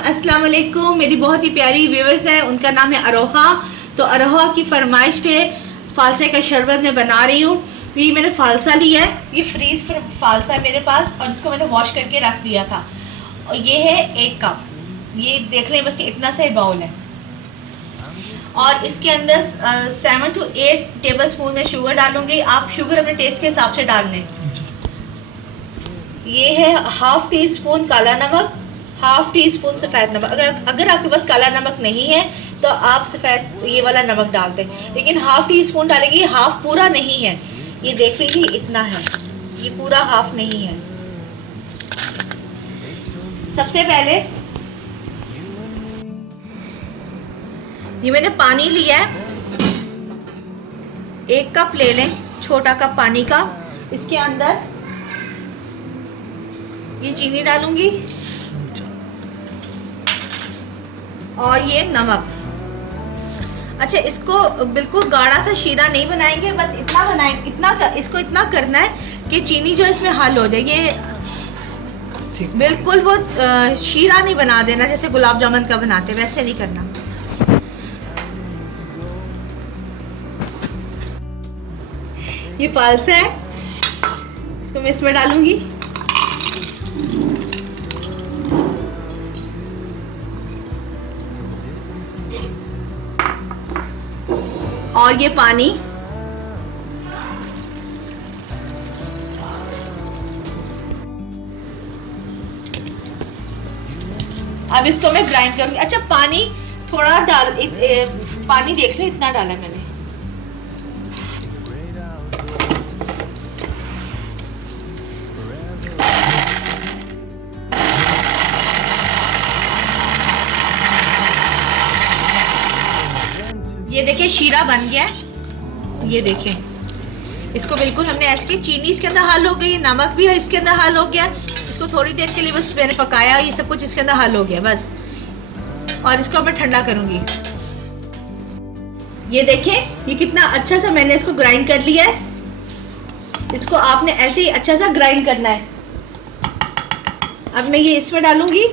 अस्सलाम वालेकुम। मेरी बहुत ही प्यारी व्यूअर्स है, उनका नाम है अरोहा। तो अरोहा की फरमाइश पे फालसे का शरबत मैं बना रही हूँ। तो ये मैंने फालसा लिया है, ये फ्रीज फालसा है मेरे पास, और इसको मैंने वॉश करके रख दिया था। और ये है 1 कप, ये देख लें, बस इतना सा बाउल है। और इसके अंदर 7 to 8 टेबल स्पून में शुगर डालूंगी। आप शुगर अपने टेस्ट के हिसाब से डाल लें। ये है ½ टी स्पून काला नमक, ½ टी स्पून सफ़ेद नमक। अगर आपके पास काला नमक नहीं है तो आप सफ़ेद ये वाला नमक डाल दें, लेकिन ½ टी स्पून डालेंगे। हाफ पूरा नहीं है, ये देख लीजिए इतना है, ये पूरा हाफ नहीं है। सबसे पहले ये मैंने पानी लिया है, 1 कप ले लें, छोटा कप पानी का। इसके अंदर ये चीनी डालूंगी और ये नमक। अच्छा, इसको बिल्कुल गाढ़ा सा शीरा नहीं बनाएंगे, बस इतना बनाएंगे, इसको इतना करना है कि चीनी जो इसमें हल हो जाए। ये बिल्कुल वो शीरा नहीं बना देना जैसे गुलाब जामुन का बनाते, वैसे नहीं करना। ये फालसा है, इसको मैं इसमें डालूंगी। और ये पानी, अब इसको मैं ग्राइंड करूंगी। अच्छा, पानी थोड़ा पानी देख ले, इतना डाला मैंने। ये देखिए शीरा बन गया है, ये देखें। इसको बिल्कुल हमने ऐसे की, चीनी इसके अंदर हल हो गई, नमक भी इसके अंदर हल हो गया। इसको थोड़ी देर के लिए बस मैंने पकाया, ये सब कुछ इसके अंदर हल हो गया बस। और इसको मैं ठंडा करूंगी। ये देखें, ये कितना अच्छा सा मैंने इसको ग्राइंड कर लिया है। इसको आपने ऐसे ही अच्छा सा ग्राइंड करना है। अब मैं ये इसमें डालूंगी।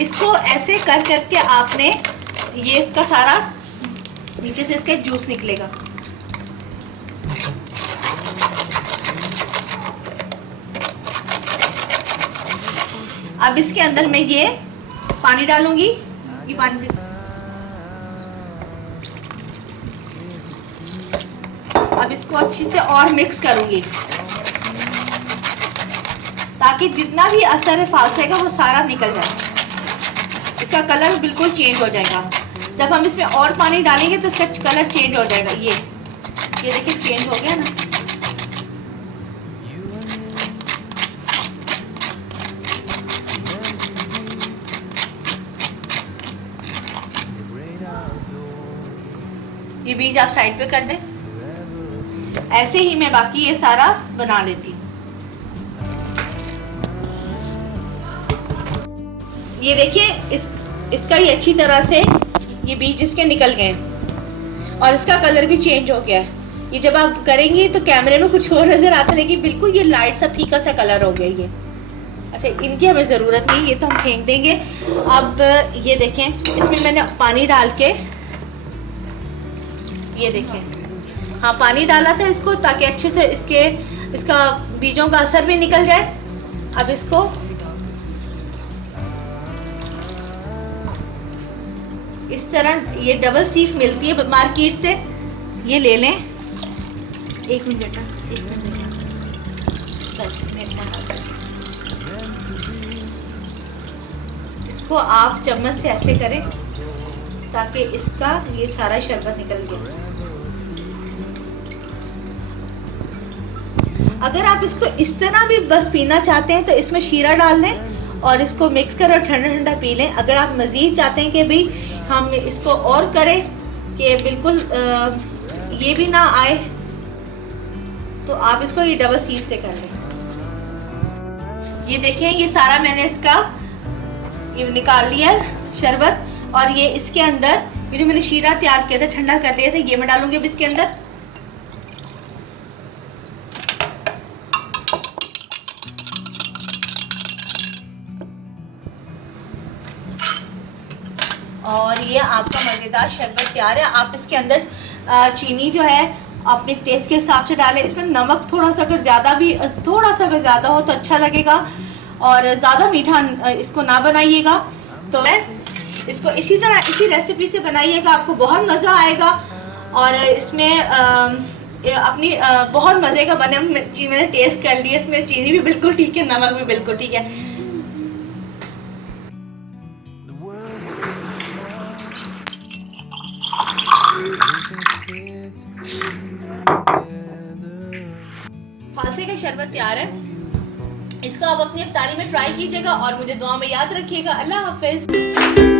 इसको ऐसे कर करके आपने, ये इसका सारा नीचे से इसका जूस निकलेगा। अब इसके अंदर मैं ये पानी डालूंगी, ये पानी अब इसको अच्छी से और मिक्स करूंगी, ताकि जितना भी असर है फालसे का वो सारा निकल जाए। इसका कलर बिल्कुल चेंज हो जाएगा। जब हम इसमें और पानी डालेंगे तो इसका कलर चेंज हो जाएगा। ये देखिए चेंज हो गया ना। ये बीज आप साइड पे कर दें। ऐसे ही मैं बाकी ये सारा बना लेती हूँ। ये देखिए, इसका ही अच्छी तरह से ये बीज इसके निकल गए और इसका कलर भी चेंज हो गया है। ये जब आप करेंगे तो कैमरे में कुछ और नजर आता है, लेकिन बिल्कुल ये लाइट सा फीका सा कलर हो गया ये। अच्छा, इनकी हमें ज़रूरत नहीं, ये तो हम फेंक देंगे। अब ये देखें, इसमें मैंने पानी डाल के, ये देखें, हाँ पानी डाला था इसको, ताकि अच्छे से इसका बीजों का असर भी निकल जाए। अब इसको इस तरह, ये डबल सीफ मिलती है मार्केट से, ये ले लें। 1 मिनट बस, इसको आप चम्मच से ऐसे करें ताकि इसका ये सारा शरबत निकल जाए। अगर आप इसको इस तरह भी बस पीना चाहते हैं तो इसमें शीरा डाल लें और इसको मिक्स कर और ठंडा ठंडा पी लें। अगर आप मज़ीद चाहते हैं कि भाई हम इसको और करें कि बिल्कुल ये भी ना आए, तो आप इसको ये डबल सीफ से कर लें। ये देखें, ये सारा मैंने इसका ये निकाल लिया शरबत, और ये इसके अंदर ये जो मैंने शीरा तैयार किया था, ठंडा कर लिया था, ये मैं डालूंगी अब इसके अंदर। और ये आपका मज़ेदार शरबत तैयार है। आप इसके अंदर चीनी जो है अपने टेस्ट के हिसाब से डालें। इसमें नमक थोड़ा सा अगर ज़्यादा हो तो अच्छा लगेगा, और ज़्यादा मीठा इसको ना बनाइएगा। तो मैं इसको इसी तरह इसी रेसिपी से बनाइएगा, आपको बहुत मज़ा आएगा। और इसमें अपनी बहुत मज़े का बने। मैंने टेस्ट कर लिया, इसमें चीनी भी बिल्कुल ठीक है, नमक भी बिल्कुल ठीक है। फालसे का शरबत तैयार है। इसको आप अपनी इफ्तारी में ट्राई कीजिएगा और मुझे दुआ में याद रखिएगा। अल्लाह हाफिज।